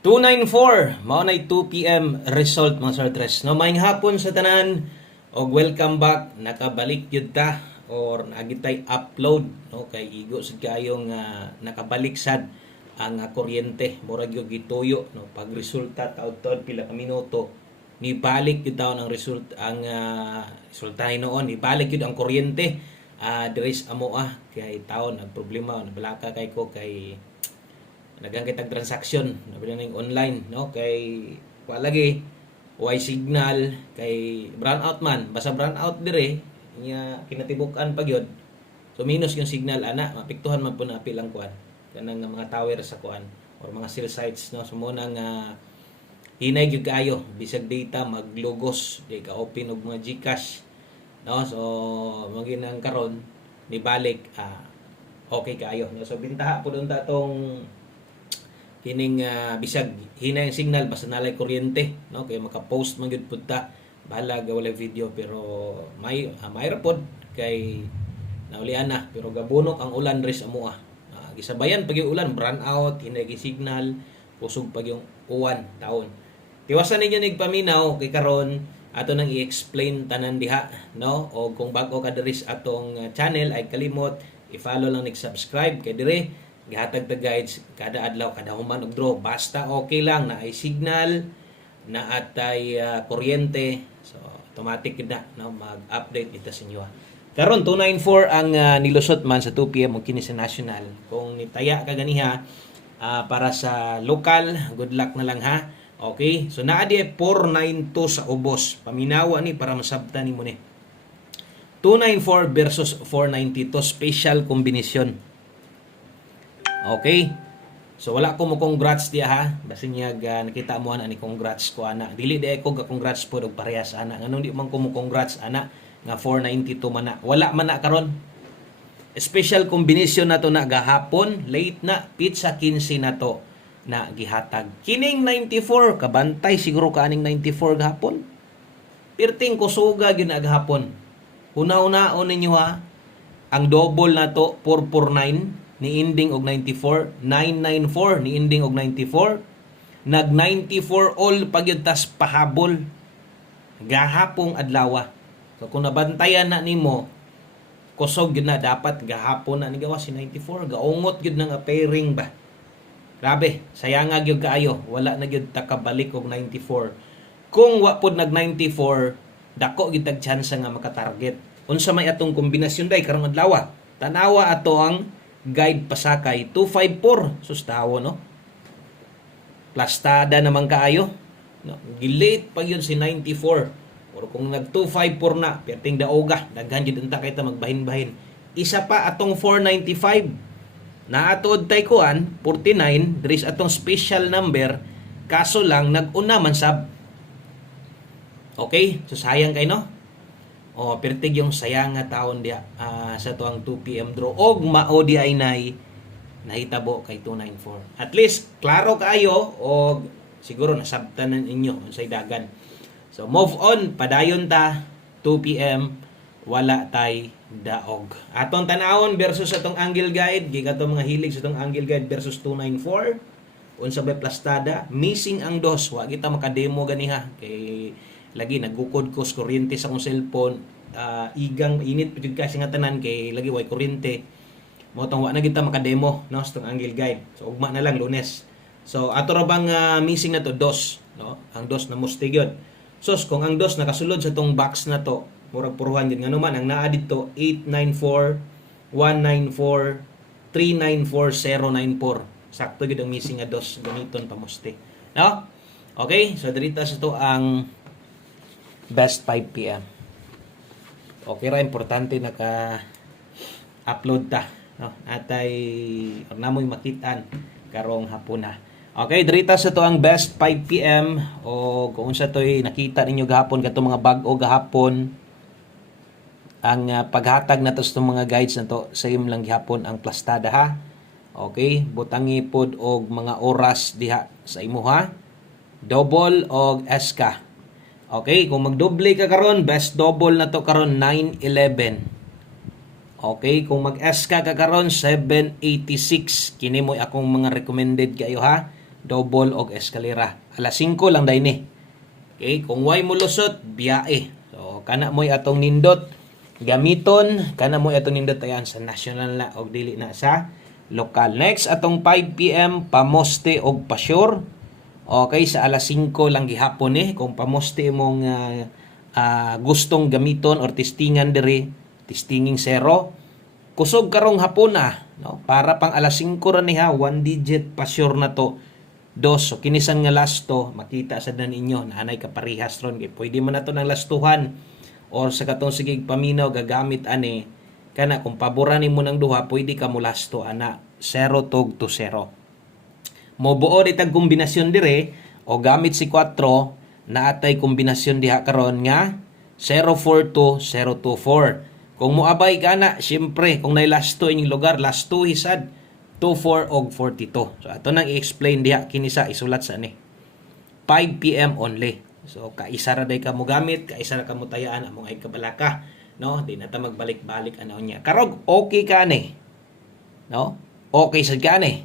294 mao nay 2 PM result mga Sir Tres. No, maayong hapon sa tanan og welcome back. Nakabalik gyud ta or naagitay upload no kay igo sad kayong nakabalik sad ang kuryente murag gyud gituyo no pag resulta taud-taud pila ka minuto ni balik gyud taon ang result ang resulta noon ni balik gyud ang kuryente diri sa amoa kay taon nag problema nabalaka kay ko kay nagang kitag transaksyon nabili ning online no kay wa lagi way signal kay brown out man basta brown out dire nya kinatibuk-an pa gyud so minus yung signal ana mapiktuhan man po na pilang kuan kanang mga tower sa kuan or mga cell sites no so mo nang hinay gyud kaayo bisag data maglogos di ka open og mga GCash no so maginang karon ni balik okay kaayo no so bintaha pud unta tong kining bisag hinay ang signal basta nalay kuryente no kay maka-post man gyud pud ta bahala wala video pero may pod kay naulian na pero gabunok ang ulan res amoa gisabayan pag yung ulan brown out hinay gi signal kusog pag yung uwan taon tiwasan ninyo nig paminaw kay karon ato nang i-explain tanan diha no o kung bag-o ka diri sa atong channel ay kalimot i-follow lang nig-subscribe kay dire gihatag ta guides kada adlaw kada human og draw basta okay lang na ay signal na atay kuryente so automatic na no mag-update ita sa inyo karon 294 ang nilusot man sa 2 PM og kini sa national kung nitaya ka ganiha para sa local good luck na lang ha okay so naa di 492 sa ubos paminawa ni para masabtan nimo ni 294 versus 492 special kombinasyon. Okay. So wala ko mo congrats diya ha. Basin niya nakita mo ana ni congrats ko ana. Dili di ko ga congrats po og parehas ana. Nganong di man ko mo congrats ana nga 492 man na. Wala man na karon. Special combination na to na gahapon, late na pizza 15 na to na gihatag. Kining 94 kabantay siguro kaning 94 gahapon. Pirting kusuga gyud na gahapon. Una-unaon ninyo ha. Ang double na to 449 ni ending og 94, 994 ni ending og 94, nag 94 all pagyud tas pahabol gahapong adlaw. So kung nabantayan na nimo kusog gyud na dapat gahapon na ni gawa si 94 gaungot gyud nang pairing ba. Grabe, sayanga gyud kaayo, wala na gyud takabalik og 94. Kung wa pod nag 94, dako gyud tag chance nga maka-target. Unsa may atong kombinasyon day karong adlaw? Tanawa ato ang guide pasakay 254 sustawo no plastada naman kaayo no gilate pa yun si 94 or kung nag 254 na perting daoga daghan jud unta kay ta magbahin-bahin isa pa atong 495 na atod tay kuan 49 there is atong special number kaso lang nag-una man sab okay so sayang kay no o pertig yung sayang nga taon dia sa tuang 2 PM draw og mao di ay nay nahitabo kay 294 at least klaro kaayo og siguro nasabtanan ninyo unsay dagan so move on padayon ta 2 PM wala tay daog atong tanawon versus atong angle guide gigato mga hilig sa atong angle guide versus 294 unsa bay plastada missing ang dos wa kita makademo ganiha kay lagi nagukod ko sa kuryente sa akong cellphone igang init pud kasi nga tanan kay lagi way kuryente mo tong wa na kita makademo no sa angle guide so ugma na lang Lunes so ato ra bang missing na to dos no ang dos na musti gyud so kung ang dos nakasulod sa tong box na to murag puruhan gyud ngano man ang naa dito 894 194 394 094 sakto gyud ang missing nga dos gamiton pa musti no okay so dirita sa to ang best 5 PM. Okay ra importante naka-upload ta no atay namoy makitaan karong hapon na. Okay, dirita sa to ang best 5 PM o kung unsa toy nakita ninyo gahapon kato mga bag-o gahapon ang paghatag na to sa mga guides na to same lang gihapon ang plastada ha. Okay, butangi pod og mga oras diha sa imo ha. Double og SK. Okay, kung magdoble ka karon, best double na to karon 911. Okay, kung mag-SK ka karon 786. Kini mo akong mga recommended kayo ha. double og eskalera. Alas 5 lang day ni. Okay, kung way mo lusot, biyae. So kana mo'y atong nindot gamiton, kana mo'y atong nindot ayan sa national na og dili na sa lokal. Next atong 5 PM pamoste og pasyur. Okay, sa alas 5 lang gihapon kung pamoste mong gustong gamiton or testingan diri, testinging zero. Kusog karong hapon no? Para pang alas 5 ra ni ha, 1 digit pa sure na to. Dos, so kinisan nga lasto, makita sa dan inyo, naanay kaparihas ron. Kaya pwede man na to ng lastuhan or sa katong sigig paminaw gagamit ani, kana kung paboranin mo ng duha, pwede ka mo lasto ana, 0 tog to 0. Mobuo itag kombinasyon dire o gamit si 4 na atay kombinasyon diha karon nga 04 to 024. Kung moabay ka na, syempre, kung nailasto inyong lugar, lasto hisad, 24 og 42. So, ato nang i-explain diha, kinisa, isulat sa ni. 5 PM only. So, kaisa ra day ka mo gamit, kaisa ra ka mo tayaan, among ay kabalaka. No? Di na ta magbalik-balik, ano niya. Karog, okay ka ni. No? Okay sa ka ni.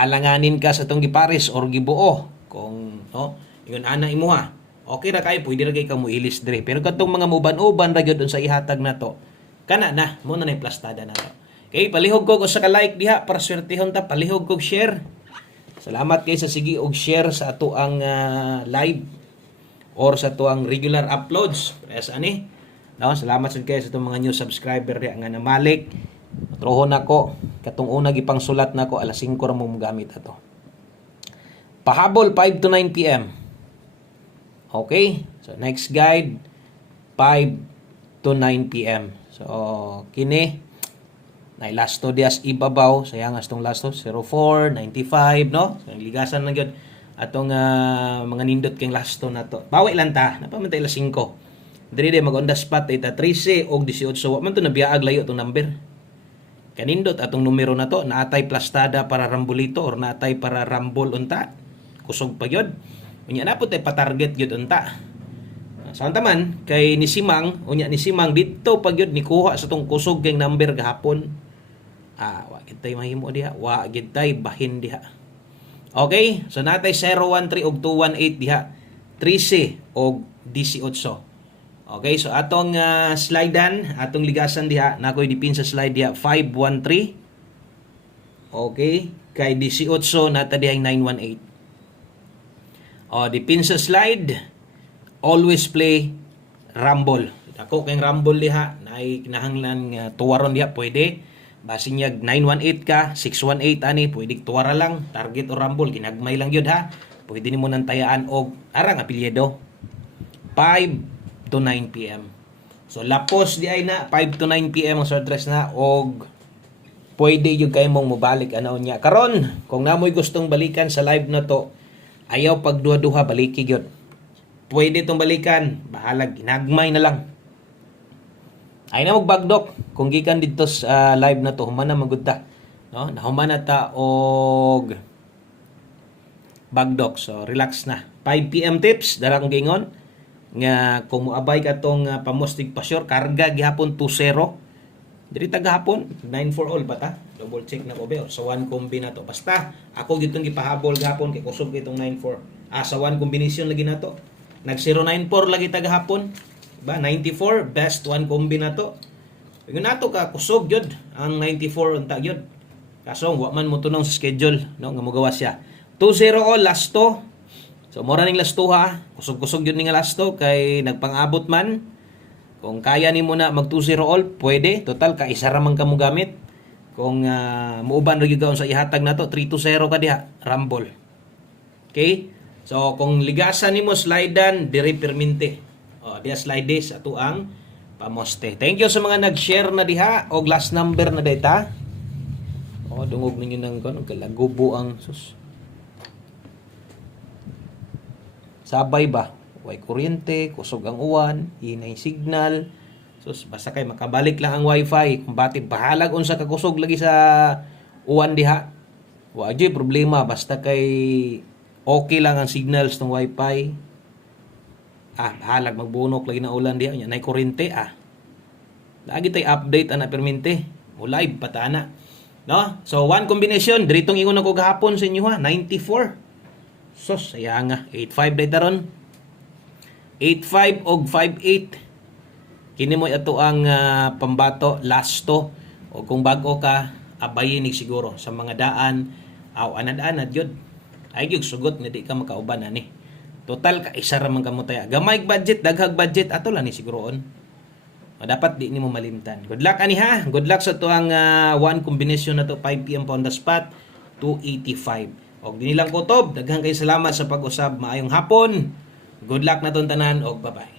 Alanganin ka sa tong gipares or gibuo. Kung, no? Yun, ana imuha. Okay ra kayo, pwede ra kayo mo ilis dire. Pero katong mga muban-uban ra gyud sa ihatag na to, kana na, mo na plastada na to. Okay, palihog ko sa ka-like diha para swertehon ta, palihog ko share. Salamat kay sa sige og share sa ato ang live or sa ato ang regular uploads. Yes ani. No, salamat sad kay sa atong mga new subscriber diha nga namalik. Trohon nako katong una gipang sulat nako alas 5 ra mo gamit ato. Pahabol 5 to 9 PM. Okay? So next guide 5 to 9 PM. So kini na lasto dias ibabaw sayang astong lasto 04 95 no. So ligasan na gyud atong mga nindot keng lasto nato. Bawi lang ta, napamantay la 5. Diri mag on the spot ita 13 og 18. Wa man to nabiyaag layo tong number. Kanindot atong numero na to, naatay plastada para rambolito or naatay para rambol unta. Kusog pa gyud. Unya na po tay pa-target gyud unta. Sa taman kay ni Simang, unya ni Simang dito pa gyud ni kuha sa tong kusog keng number gahapon. Wa gid tay mahimo diha, wa gid tay bahin diha. Okay, so natay 013 og 218 diha. 13 og 18. Okay, so atong slidean, atong ligasan diha, nakoy dipin sa slide diha 513. Okay, kay 18 nata diha 918. Dipin sa slide, always play rumble. Ako kay rumble diha, naay kinahanglan tuwaron diha pwede. Basin niya 918 ka, 618 ani, pwede tuwara lang, target o rumble, ginagmay lang yun ha. Pwede ni mo nang tayaan og arang apelyido. 5 to 9 PM. So lapos di ay na 5 to 9 PM ang address na og pwede yung kayo mong mubalik ano niya. Karon, kung namoy gustong balikan sa live na to, ayaw pagduha-duha baliki gyud. Pwede itong balikan, bahala ginagmay na lang. Ay na magbagdok kung gikan dito sa live na to, human na magudta. No? Nahuman na ta og bagdok. So relax na. 5 PM tips dara kong gingon nga kung moabay ka tong pamostig pasyur karga gihapon 20. Diri tagahapon 9 for all ba ta? Double check na ko ba sa one combi na to. Basta ako gitong gipahabol gahapon kay kusog itong 9-4. Sa one combination lagi na to. Nag 094 lagi tagahapon. Ba 94 best one combi na to. Pag nato ka kusog gyud ang 94 unta gyud. Kaso wa man mo tunong sa schedule no nga mogawa siya. 20 all lasto. So mora ning lasto ha. Kusog-kusog gyud ning lasto kay nagpang-abot man. Kung kaya nimo na mag 20 all pwede. Total ka isa ra man ka mo gamit. Kung muuban ra gyud ka sa ihatag nato 3-0 ka diha rumble. Okay? So kung ligasan nimo slidean diri perminte. Diya slide this ato ang pamoste. Thank you sa mga nag-share na diha og last number na data. Dungog ninyo ng kalagubo ang sus. Sabay ba? Way kuryente, kusog ang uwan, hinay signal. Sus, basta kay makabalik lang ang wifi. Kung batik bahalag unsa ka kusog lagi sa uwan diha. Wa jay problema basta kay okay lang ang signals ng wifi. Halag magbunok lagi na ulan diha nya nay kuryente lagi tay update ana permente o live patana no. So one combination diritong ingon ako gahapon sa inyo 94 Sos, saya nga. 8-5 day taron. 8-5 og 5-8. Kini mo ato ang pambato lasto. O kung bago ka, abayin ni siguro sa mga daan. Aw, anad-anad yun. Ay, yung sugot nga di ka makauban ani. Total ka isa ra man kamo taya. Gamay budget, daghag budget ato lang ni siguroon. O dapat di nimo malimtan. Good luck ani ha. Good luck sa tuang one combination na to 5 PM pa on the spot 285. Og dinilang kutob, daghang kay salamat sa pag-usab. Maayong hapon. Good luck na ton tanan og bye-bye.